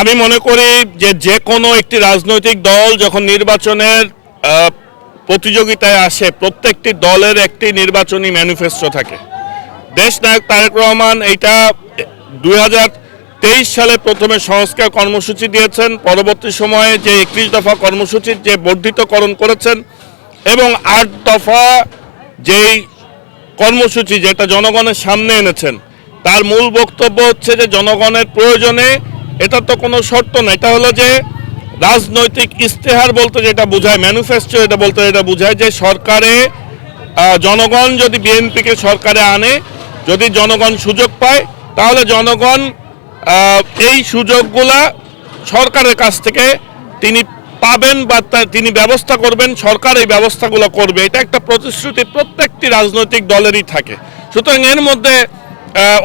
আমি মনে করি যে কোনো একটি রাজনৈতিক দল যখন নির্বাচনের প্রতিযোগিতায় আসে প্রত্যেকটি দলের একটি নির্বাচনী ম্যানিফেস্টো থাকে। দেশনায়ক তারেক রহমান এইটা 2023 সালে প্রথমে সংস্কার কর্মসূচি দিয়েছেন, পরবর্তী সময়ে যে 21 দফা কর্মসূচির যে বর্ধিতকরণ করেছেন এবং 8 দফা যেই কর্মসূচি যেটা জনগণের সামনে এনেছেন, তার মূল বক্তব্য হচ্ছে যে জনগণের প্রয়োজনে এটা তো কোনো শর্ত না, এটা হলো যে রাজনৈতিক ইস্তেহার বলতে যেটা বোঝায়, ম্যানিফেস্টো এটা বলতে যেটা বোঝায় যে সরকারে জনগণ যদি বিএনপিকে সরকারে আনে, যদি জনগণ সুযোগ পায় তাহলে জনগণ এই সুযোগগুলা সরকারের কাছ থেকে তিনি পাবেন বা তিনি ব্যবস্থা করবেন, সরকার এই ব্যবস্থাগুলো করবে। এটা একটা প্রতিশ্রুতি প্রত্যেকটি রাজনৈতিক দলেরই থাকে। সুতরাং এর মধ্যে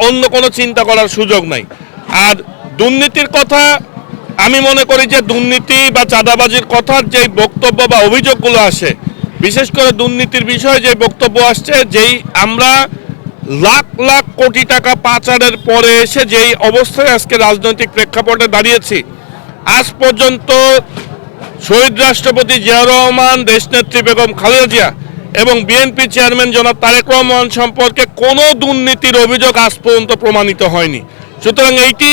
অন্য কোনো চিন্তা করার সুযোগ নাই। আর দুর্নীতির কথা, আমি মনে করি যে দুর্নীতি বা চাঁদাবাজির কথার যে বক্তব্য বা অভিযোগগুলো আসে, বিশেষ করে দুর্নীতির বিষয়ে যে বক্তব্য আসছে, যেই আমরা লাখ লাখ কোটি টাকা পাচারের পরে এসে যেই অবস্থায় আজকে রাজনৈতিক প্রেক্ষাপটে দাঁড়িয়েছি, আজ পর্যন্ত শহীদ রাষ্ট্রপতি জিয়াউর রহমান, দেশনেত্রী বেগম খালেদা জিয়া এবং বিএনপি চেয়ারম্যান জনাব তারেক রহমান সম্পর্কে কোনো দুর্নীতির অভিযোগ আজ পর্যন্ত প্রমাণিত হয়নি। সুতরাং এইটি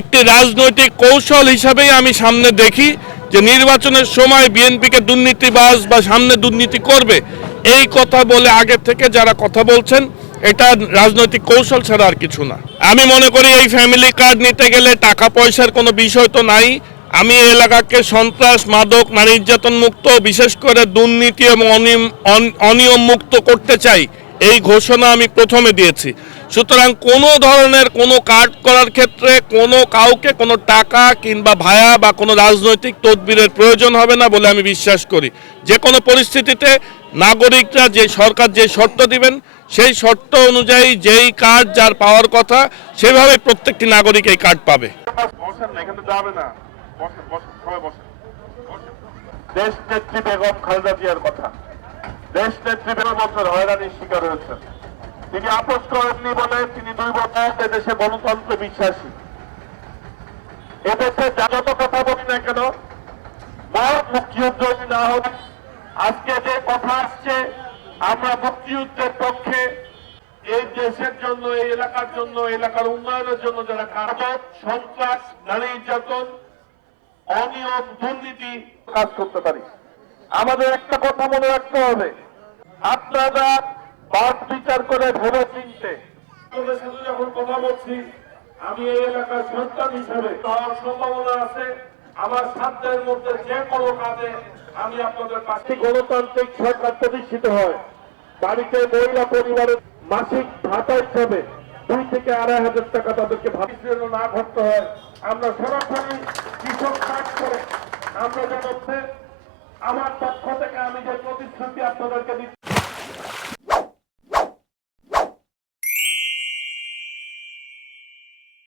একটি রাজনৈতিক কৌশল হিসাবেই আমি সামনে দেখি যে নির্বাচনের সময় বিএনপিকে দুর্নীতিবাজ বা সামনে দুর্নীতি করবে এই কথা বলে আগে থেকে যারা কথা বলছেন, এটা রাজনৈতিক কৌশল ছাড়া আর কিছু না। আমি মনে করি এই ফ্যামিলি কার্ড নিতে গেলে টাকা পয়সার কোনো বিষয় তো নাই। আমি এই এলাকাকে সন্ত্রাস, মাদক, নারী নির্যাতন মুক্ত, বিশেষ করে দুর্নীতি এবং অনিয়ম মুক্ত করতে চাই, এই ঘোষণা আমি প্রথমে দিয়েছি। সুতরাং কোনো ধরনের কোনো কার্ড করার ক্ষেত্রে কোনো কাউকে কোনো টাকা কিংবা ভায়া বা কোনো রাজনৈতিক তদবিরের প্রয়োজন হবে না বলে আমি বিশ্বাস করি। যে কোনো পরিস্থিতিতে নাগরিকরা যে সরকার যে শর্ত দিবেন সেই শর্ত অনুযায়ী যেই কার্ড যার পাওয়ার কথা সেভাবে প্রত্যেকটি নাগরিক এই কার্ড পাবে। দেশনেত্রী বেগম খালেদা জিয়ার কথা, দেশনেত্রী বেগম বছর হয়রানির শিকার হয়েছেন। তিনি আপোষ করেননি বলে তিনি 2 বছর এদেশে গণতন্ত্রে বিশ্বাসী। এদেশে যত কথা বলি না কেন, মুক্তিযুদ্ধ যদি না হোক, আজকে যে কথা আসছে আমরা মুক্তিযুদ্ধের পক্ষে, এই দেশের জন্য, এই এলাকার জন্য, এলাকার উন্নয়নের জন্য যারা কাজ, সন্ত্রাস, নারী নির্যাতন, অনিয়ম, দুর্নীতি কাজ করতে পারি। আমাদের একটা কথা মনে রাখতে হবে, আপনারা বাদ বিচার করে ভেবে চিনতে যখন কথা বলছি, আমি এই এলাকার সন্তান হিসেবে হওয়ার সম্ভাবনা আছে। আমার সাধ্যের মধ্যে যে কোনো কাজে আমি আপনাদের পাশে। গণতান্ত্রিক সরকার প্রতিষ্ঠিত হয়, বাড়িতে মহিলা পরিবারের মাসিক ভাতা হিসাবে 2 থেকে 2,500 টাকা তাদেরকে ভাবির না করতে হয়। আমরা সরাসরি কৃষক কাজ করে আমরা যে মধ্যে আমার পক্ষ থেকে আমি যে প্রতিশ্রুতি আপনাদেরকে দিচ্ছি।